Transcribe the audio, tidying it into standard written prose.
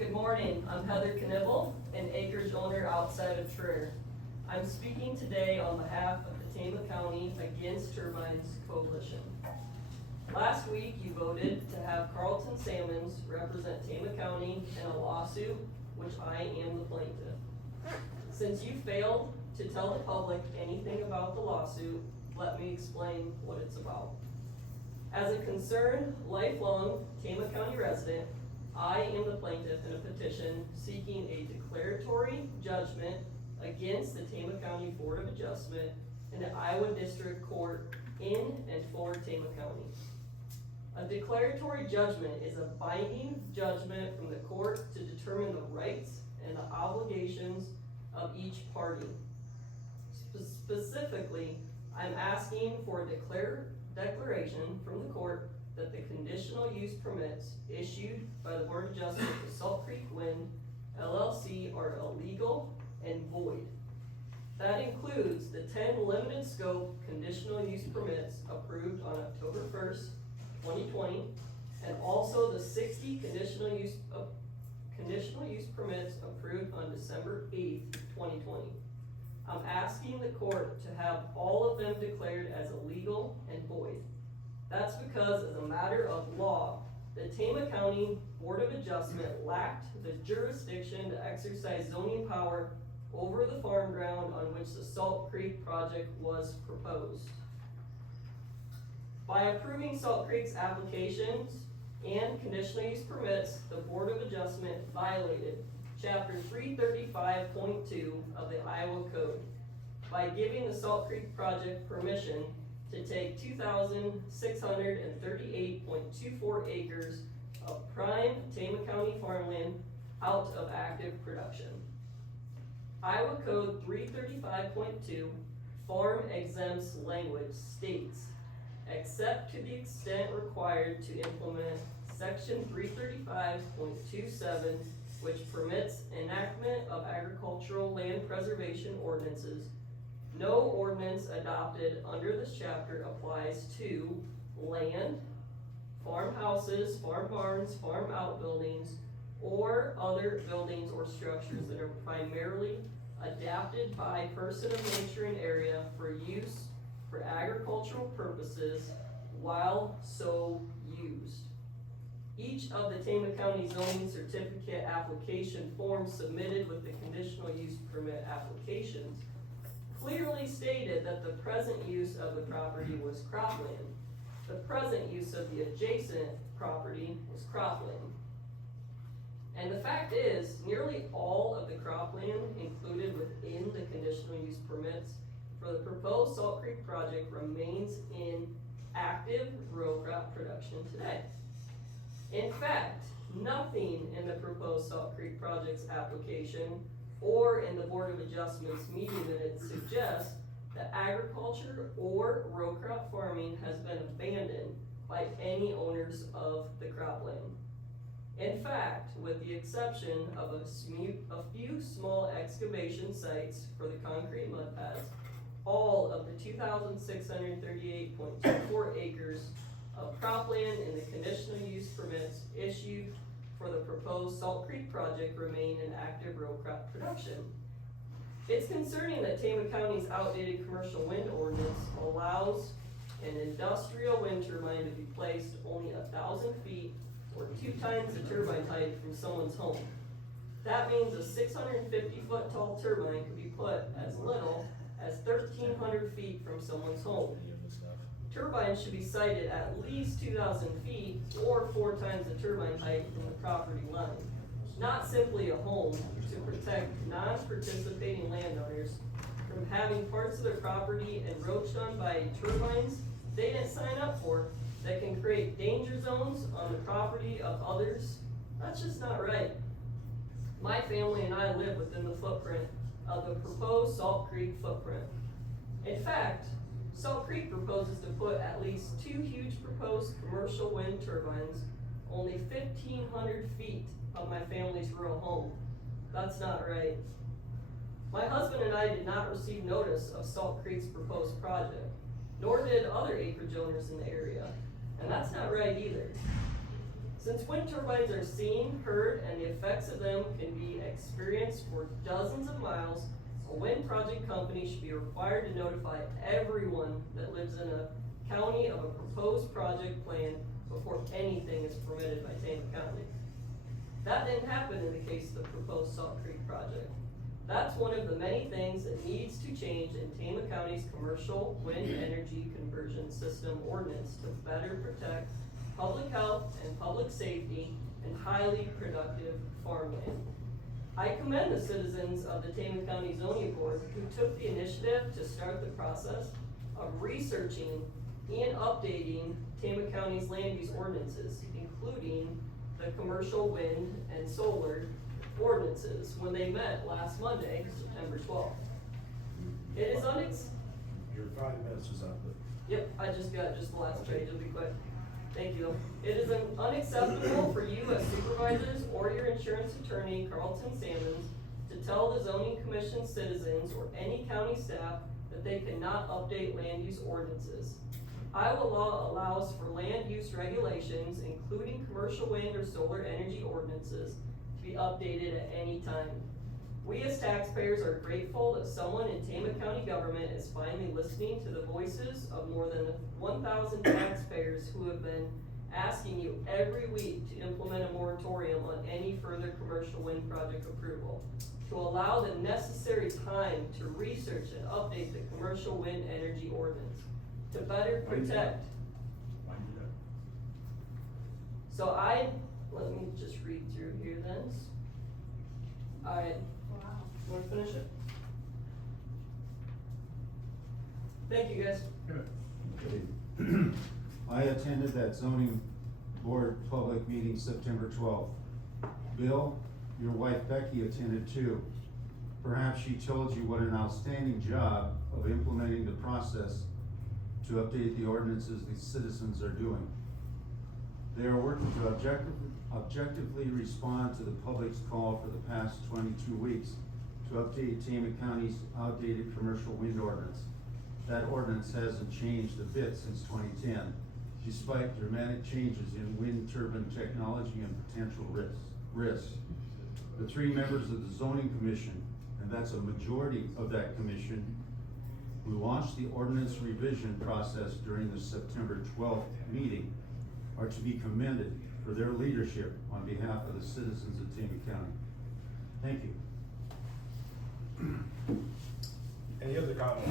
Good morning, I'm Heather Knibble, an acreage owner outside of Traer. I'm speaking today on behalf of the Tama County Against Turbines Coalition. Last week, you voted to have Carlton Salmons represent Tama County in a lawsuit, which I am the plaintiff. Since you failed to tell the public anything about the lawsuit, let me explain what it's about. As a concerned, lifelong Tama County resident, I am the plaintiff in a petition seeking a declaratory judgment against the Tama County Board of Adjustment in the Iowa District Court in and for Tama County. A declaratory judgment is a binding judgment from the court to determine the rights and the obligations of each party. Specifically, I'm asking for a declaration from the court that the conditional use permits issued by the Board of Adjustment to Salt Creek Wind LLC are illegal and void. That includes the 10 limited scope conditional use permits approved on October 1st, 2020, and also the 60 conditional use permits approved on December 8th, 2020. I'm asking the court to have all of them declared as illegal and void. That's because, as a matter of law, the Tama County Board of Adjustment lacked the jurisdiction to exercise zoning power over the farm ground on which the Salt Creek project was proposed. By approving Salt Creek's applications and conditional use permits, the Board of Adjustment violated Chapter 335.2 of the Iowa Code by giving the Salt Creek project permission to take 2,638.24 acres of prime Tama County farmland out of active production. Iowa Code 335.2 farm exempts language states, except to the extent required to implement section 335.27, which permits enactment of agricultural land preservation ordinances. No ordinance adopted under this chapter applies to land, farmhouses, farm barns, farm outbuildings, or other buildings or structures that are primarily adapted by person of nature and area for use for agricultural purposes while so used. Each of the Tama County zoning certificate application forms submitted with the conditional use permit applications clearly stated that the present use of the property was cropland. The present use of the adjacent property was cropland. And the fact is, nearly all of the cropland included within the conditional use permits for the proposed Salt Creek project remains in active row crop production today. In fact, nothing in the proposed Salt Creek project's application or in the Board of Adjustment's meeting minutes suggests that agriculture or row crop farming has been abandoned by any owners of the cropland. In fact, with the exception of a few small excavation sites for the concrete mud pads, all of the 2,638.24 acres of cropland in the conditional use permits issued for the proposed Salt Creek project remain in active row crop production. It's concerning that Tama County's outdated commercial wind ordinance allows an industrial wind turbine to be placed only 1,000 feet or 2 times the turbine height from someone's home. That means a 650-foot tall turbine could be put as little as 1,300 feet from someone's home. Turbines should be sited at least 2,000 feet or 4 times the turbine height from the property line, not simply a home, to protect non-participating landowners from having parts of their property encroached on by turbines they didn't sign up for that can create danger zones on the property of others. That's just not right. My family and I live within the footprint of the proposed Salt Creek footprint. In fact, Salt Creek proposes to put at least 2 huge proposed commercial wind turbines only 1,500 feet of my family's rural home. That's not right. My husband and I did not receive notice of Salt Creek's proposed project, nor did other acreage owners in the area, and that's not right either. Since wind turbines are seen, heard, and the effects of them can be experienced for dozens of miles, a wind project company should be required to notify everyone that lives in a county of a proposed project plan before anything is permitted by Tama County. That didn't happen in the case of the proposed Salt Creek project. That's one of the many things that needs to change in Tama County's commercial wind energy conversion system ordinance to better protect public health and public safety and highly productive farmland. I commend the citizens of the Tama County Zoning Board who took the initiative to start the process of researching and updating Tama County's land use ordinances, including the commercial wind and solar ordinances, when they met last Monday, September 12th. It is Your 5 minutes is up. Yep, I just got just the last page, it'll be quick. Thank you. It is unacceptable for you as supervisors or your insurance attorney, Carlton Sammons, to tell the zoning commission citizens or any county staff that they cannot update land use ordinances. Iowa law allows for land use regulations, including commercial wind or solar energy ordinances, to be updated at any time. We as taxpayers are grateful that someone in Tama County government is finally listening to the voices of more than 1,000 taxpayers who have been asking you every week to implement a moratorium on any further commercial wind project approval, to allow the necessary time to research and update the commercial wind energy ordinance, to better protect. So let me just read through here then. Alright. You wanna finish it? Thank you, guys. Okay. I attended that zoning board public meeting September 12th. Bill, your wife Becky attended too. Perhaps she told you what an outstanding job of implementing the process to update the ordinances the citizens are doing. They are working to objectively respond to the public's call for the past 22 weeks to update Tama County's outdated commercial wind ordinance. That ordinance hasn't changed a bit since 2010, despite dramatic changes in wind turbine technology and potential risks. The 3 members of the zoning commission, and that's a majority of that commission, who launched the ordinance revision process during the September 12th meeting, are to be commended for their leadership on behalf of the citizens of Tama County. Thank you. Any other comments?